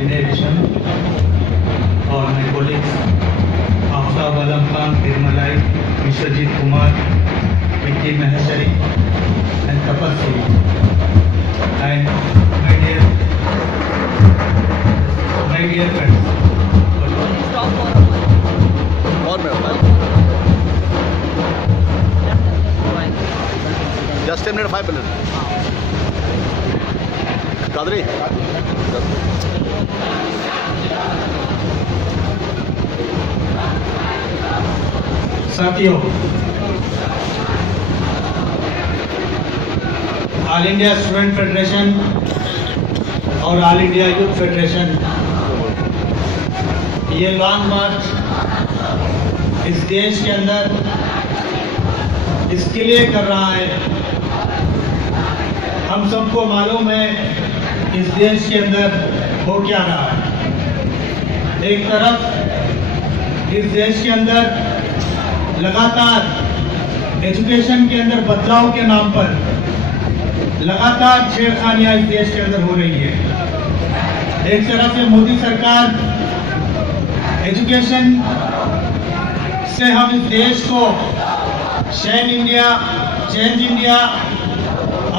विनय विषम और my colleagues Aftab Alam Khan, Tirumalai, Vishwajeet Kumar, Vicky Maheshwari and Tapasri and my dear friends. Just a minute, 5 minutes. Kadri. साथियों, all India student federation और all India youth federation ये long मार्च इस देश के अंदर इसके लिए कर रहा है। हम सबको मालूम है इस देश के अंदर हो क्या रहा है। एक तरफ इस देश के अंदर लगातार एजुकेशन के अंदर बदलाव के नाम पर लगातार छेड़खानियां इस देश के अंदर हो रही है। एक तरफ से मोदी सरकार एजुकेशन से हम इस देश को शेन इंडिया, चेंज इंडिया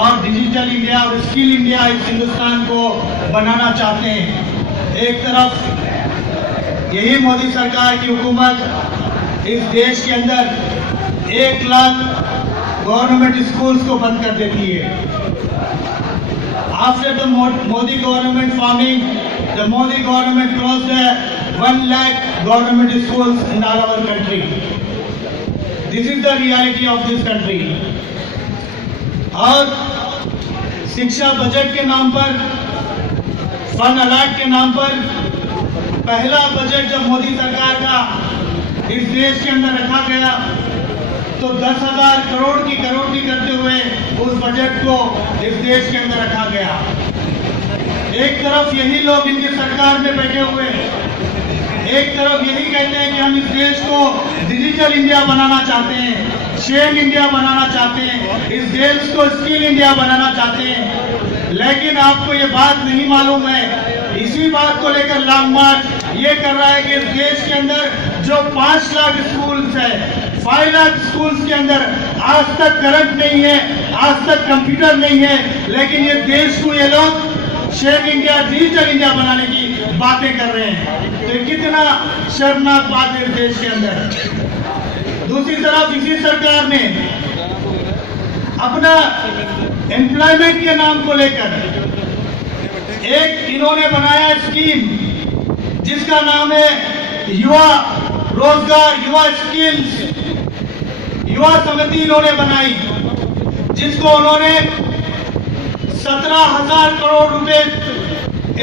और डिजिटल इंडिया और स्किल इंडिया इस हिंदुस्तान को बनाना चाहते हैं। एक तरफ यही मोदी सरकार की हुकूमत इस देश के अंदर 1 लाख गवर्नमेंट स्कूल्स को बंद कर देती है। After the Modi government forming, the Modi government closed 1 lakh government schools in all our country. This is the reality of this country. और शिक्षा बजट के नाम पर, फंड अलॉट के नाम पर पहला बजट जब मोदी सरकार का इस देश के अंदर रखा गया तो 10,000 करोड़ की करते हुए उस बजट को इस देश के अंदर रखा गया। एक तरफ यही लोग इनकी सरकार में बैठे हुए, एक तरफ यही कहते हैं कि हम इस देश को डिजिटल इंडिया बनाना चाहते हैं, शेन इंडिया बनाना चाहते हैं, इस देश को स्किल इंडिया बनाना चाहते हैं। लेकिन आपको ये बात नहीं मालूम है, इसी बात को लेकर लॉन्ग मार्च ये कर रहा है कि इस देश के अंदर जो 5 लाख स्कूल्स है, 5 लाख स्कूल्स के अंदर आज तक करंट नहीं है, आज तक कंप्यूटर नहीं है, लेकिन ये देश को ये लोग शेन इंडिया, डिजिटल इंडिया बनाने की बातें कर रहे हैं। तो कितना शर्मनाक बात है इस देश के अंदर। दूसरी तरफ इसी सरकार ने अपना एम्प्लॉयमेंट के नाम को लेकर एक इन्होंने बनाया स्कीम जिसका नाम है युवा रोजगार, युवा स्किल्स, युवा समिति इन्होंने बनाई, जिसको उन्होंने 17,000 करोड़ रुपए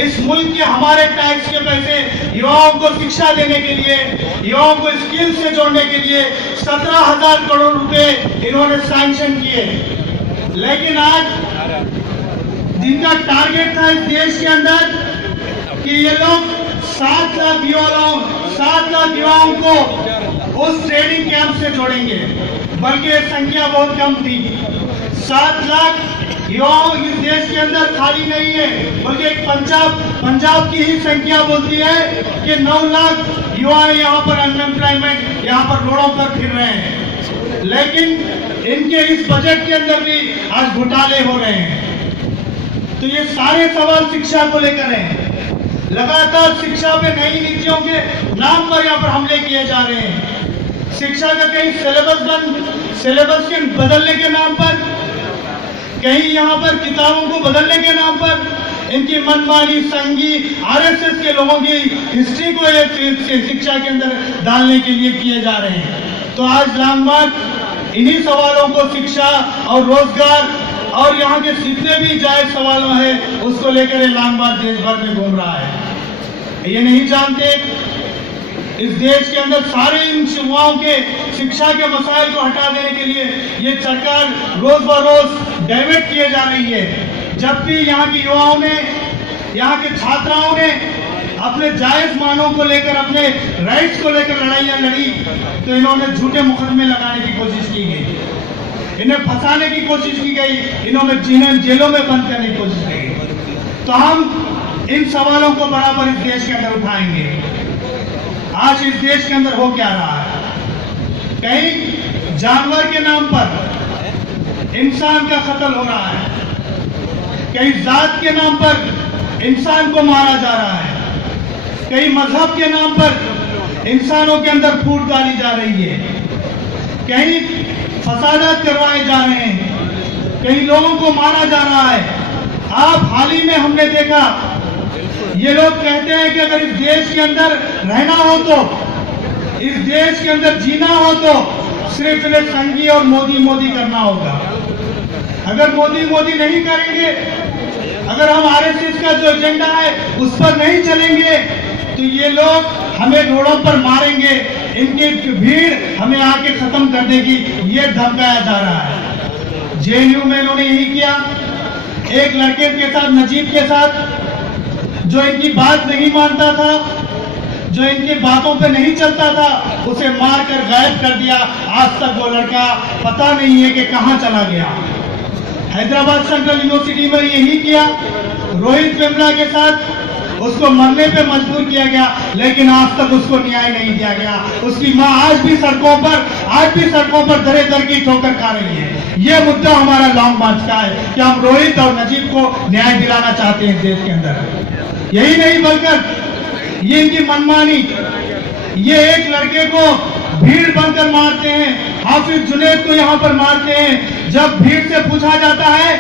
इस मुल्क के हमारे टैक्स के पैसे युवाओं को शिक्षा देने के लिए, युवाओं को स्किल से जोड़ने के लिए 17,000 करोड़ रुपए इन्होंने सैंक्शन किए। लेकिन आज जिनका टारगेट था इस देश के अंदर कि ये लोग 7 लाख युवाओं को उस ट्रेनिंग कैंप से जोड़ेंगे, बल्कि ये संख्या बहुत कम थी। 7 लाख युवाओं इस देश के अंदर खाली नहीं है, बल्कि एक पंजाब की ही संख्या बोलती है कि 9 लाख युवा यहाँ पर अनएम्प्लॉयमेंट, यहाँ पर रोडों पर फिर रहे हैं। लेकिन इनके इस बजट के अंदर भी आज घोटाले हो रहे हैं। तो ये सारे सवाल शिक्षा को लेकर हैं। लगातार शिक्षा पे नई नीतियों के नाम पर यहाँ पर हमले किए जा रहे हैं। शिक्षा का कहीं सिलेबस के बदलने के नाम पर, कहीं यहाँ पर किताबों को बदलने के नाम पर इनकी मनमानी, संघी, आरएसएस के लोगों की हिस्ट्री को शिक्षा के अंदर डालने के लिए किए जा रहे हैं। तो आज लॉन्ग मार्च इन्हीं सवालों को, शिक्षा और रोजगार और यहाँ के जितने भी जायज सवालों हैं उसको लेकर लॉन्ग मार्च देश भर में घूम रहा है। ये नहीं जानते इस देश के अंदर सारे इन युवाओं के शिक्षा के मसाइल को हटा देने के लिए ये सरकार रोज ब रोज डाइवर्ट किए जा रही है। जब भी यहाँ के युवाओं ने, यहाँ के छात्राओं ने अपने जायज मांगों को लेकर, अपने राइट्स को लेकर लड़ाइयाँ लड़ी तो इन्होंने झूठे मुकदमे लगाने की कोशिश की गई, इन्हें फंसाने की कोशिश की गई, इन्होंने जेलों में बंद करने की कोशिश की गई। तो हम इन सवालों को बराबर इस देश के अंदर उठाएंगे। आज इस देश के अंदर हो क्या रहा है? कहीं जानवर के नाम पर इंसान का कत्ल हो रहा है, कहीं जात के नाम पर इंसान को मारा जा रहा है, कहीं मजहब के नाम पर इंसानों के अंदर फूट डाली जा रही है, कहीं फसादात करवाए जा रहे हैं, कहीं लोगों को मारा जा रहा है। आप हाल ही में हमने देखा, ये लोग कहते हैं कि अगर इस देश के अंदर रहना हो तो, इस देश के अंदर जीना हो तो सिर्फ इन्हें संघी और मोदी मोदी करना होगा। अगर मोदी मोदी नहीं करेंगे, अगर हम आरएसएस का जो एजेंडा है उस पर नहीं चलेंगे तो ये लोग हमें रोडों पर मारेंगे, इनकी भीड़ हमें आके खत्म कर देगी, ये धमकाया जा रहा है। जेएनयू में इन्होंने यही किया, एक लड़के के साथ, नजीब के साथ, जो इनकी बात नहीं मानता था, जो इनकी बातों पे नहीं चलता था, उसे मारकर गायब कर दिया। आज तक वो लड़का पता नहीं है कि कहां चला गया। हैदराबाद सेंट्रल यूनिवर्सिटी में यही किया, रोहित वेमुला के साथ उसको मरने पे मजबूर किया गया, लेकिन आज तक उसको न्याय नहीं दिया गया। उसकी मां आज भी सड़कों पर दरे दर की ठोकर खा रही है। ये मुद्दा हमारा लॉन्ग मार्च का है कि हम रोहित और नजीब को न्याय दिलाना चाहते हैं देश के अंदर। यही नहीं बल्कि ये इनकी मनमानी, ये एक लड़के को भीड़ बनकर मारते हैं, हाफिज जुनैद को यहाँ पर मारते हैं। जब भीड़ से पूछा जाता है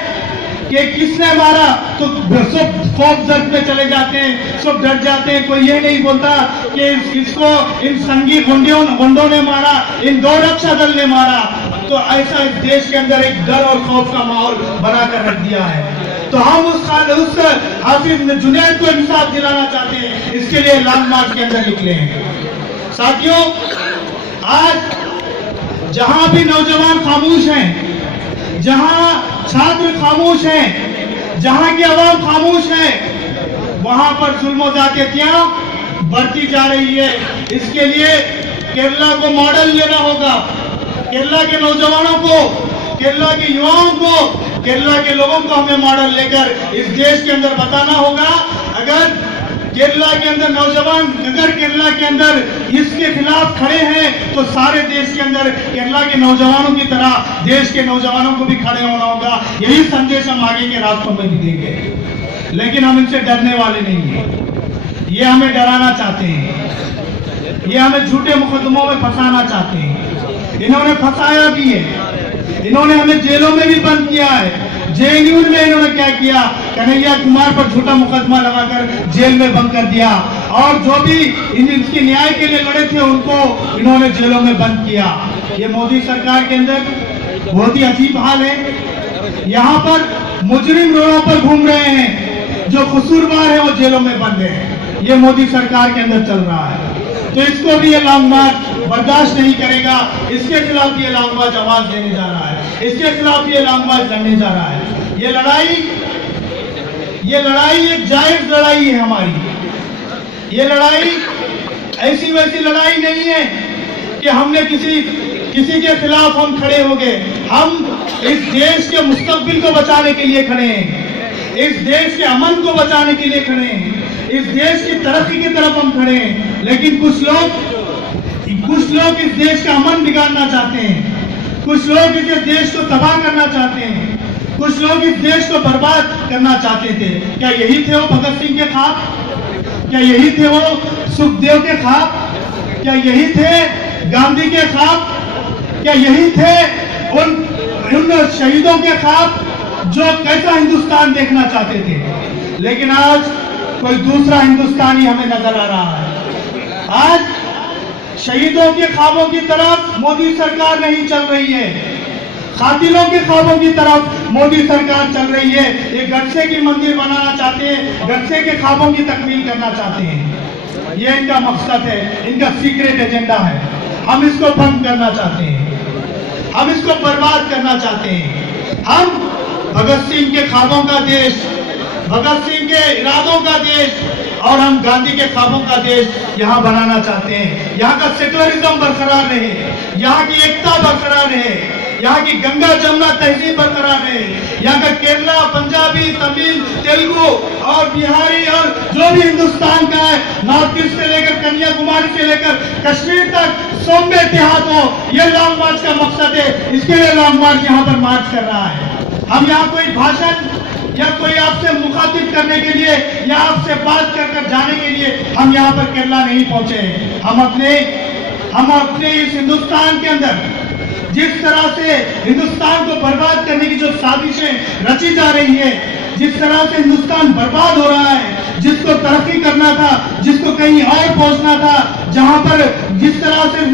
कि किसने मारा तो सब खौफ जद में चले जाते हैं, सब डर जाते हैं। कोई ये नहीं बोलता कि इसको इन संघी गुंडों ने मारा, इन गौरक्षा दल ने मारा। तो ऐसा इस देश के अंदर एक डर और खौफ का माहौल बनाकर रख दिया है। तो हम उस हाफिज जुनैद को इंसाफ दिलाना चाहते हैं, इसके लिए लॉन्ग मार्च के अंदर निकले हैं। साथियों, आज जहां भी नौजवान खामोश हैं, जहां छात्र खामोश हैं, जहां की आवाम खामोश है, वहां पर जुल्म जातियां बढ़ती जा रही है। इसके लिए केरला को मॉडल लेना होगा। केरला के नौजवानों को, केरला के युवाओं को, केरला के लोगों को हमें मॉडल लेकर इस देश के अंदर बताना होगा। अगर केरला के अंदर नौजवान, अगर केरला के अंदर इसके खिलाफ खड़े हैं तो सारे देश के अंदर केरला के नौजवानों की तरह देश के नौजवानों को भी खड़े होना होगा। यही संदेश हम आगे के रास्तों में भी देंगे। लेकिन हम इनसे डरने वाले नहीं हैं। ये हमें डराना चाहते हैं, ये हमें झूठे मुकदमों में फंसाना चाहते हैं। इन्होंने फंसाया भी है, इन्होंने हमें जेलों में भी बंद किया है। जेएनयू में इन्होंने क्या किया, कन्हैया कुमार पर झूठा मुकदमा लगाकर जेल में बंद कर दिया, और जो भी इसके न्याय के लिए लड़े थे उनको इन्होंने जेलों में बंद किया। ये मोदी सरकार के अंदर बहुत ही अजीब हाल है। यहाँ पर मुजरिम रोडों पर घूम रहे हैं, जो कसूरवार है वो जेलों में बंद है। ये मोदी सरकार के अंदर चल रहा है। तो इसको भी ये लॉन्ग मार्च बर्दाश्त नहीं करेगा। इसके खिलाफ ये लॉन्ग मार्च आवाज देने जा रहा है, इसके खिलाफ ये लॉन्ग मार्च लड़ने जा रहा है। ये लड़ाई एक जायज लड़ाई है हमारी। ये लड़ाई ऐसी वैसी लड़ाई नहीं है कि हमने किसी के खिलाफ हम खड़े हो गए। हम इस देश के मुस्तकबिल को बचाने के लिए खड़े हैं, इस देश के अमन को बचाने के लिए खड़े हैं, इस देश की तरक्की की तरफ हम खड़े हैं। लेकिन कुछ लोग इस देश का अमन बिगाड़ना चाहते हैं, कुछ लोग इस देश को तबाह करना चाहते हैं, कुछ लोग इस देश को बर्बाद करना चाहते थे। क्या यही थे वो भगत सिंह के ख्वाब? क्या यही थे वो सुखदेव के ख्वाब? क्या यही थे गांधी के ख्वाब? क्या यही थे उन शहीदों के ख्वाब जो कैसा हिंदुस्तान देखना चाहते थे? लेकिन आज कोई दूसरा हिंदुस्तानी हमें नजर आ रहा है। आज शहीदों के ख्वाबों की तरफ मोदी सरकार नहीं चल रही है, कातिलों के ख्वाबों की तरफ मोदी सरकार चल रही है। ये गडसे की मंदिर बनाना चाहते हैं, गडसे के ख्वाबों की तकमील करना चाहते हैं। ये इनका मकसद है, इनका सीक्रेट एजेंडा है। हम इसको बंद करना चाहते हैं, हम इसको बर्बाद करना चाहते हैं। हम भगत सिंह के ख्वाबों का देश, भगत सिंह के इरादों का देश और हम गांधी के ख्वाबों का देश यहाँ बनाना चाहते हैं। यहाँ का सेक्युलरिज्म बरकरार रहे, यहाँ की एकता बरकरार रहे, यहाँ की गंगा जमुना तहजीब बरकरार रहे। यहाँ का केरला, पंजाबी, तमिल, तेलुगु और बिहारी और जो भी हिंदुस्तान का है, नॉर्थ ईस्ट से लेकर कन्याकुमारी से लेकर कश्मीर तक सौम्य इतिहास हो, ये लॉन्ग मार्च का मकसद है। इसके लिए लॉन्ग मार्च यहाँ पर मार्च कर रहा है। हम यहाँ कोई भाषण या कोई आपसे मुखातिब करने के लिए या आपसे बात कर जाने के लिए हम यहाँ पर केरला नहीं पहुंचे। हम अपने इस हिंदुस्तान के अंदर जिस तरह से हिंदुस्तान को बर्बाद करने की जो साजिशें रची जा रही है, जिस तरह से हिंदुस्तान बर्बाद हो रहा है, जिसको तरक्की करना था, जिसको कहीं और पहुंचना था, जहां पर जिस तरह से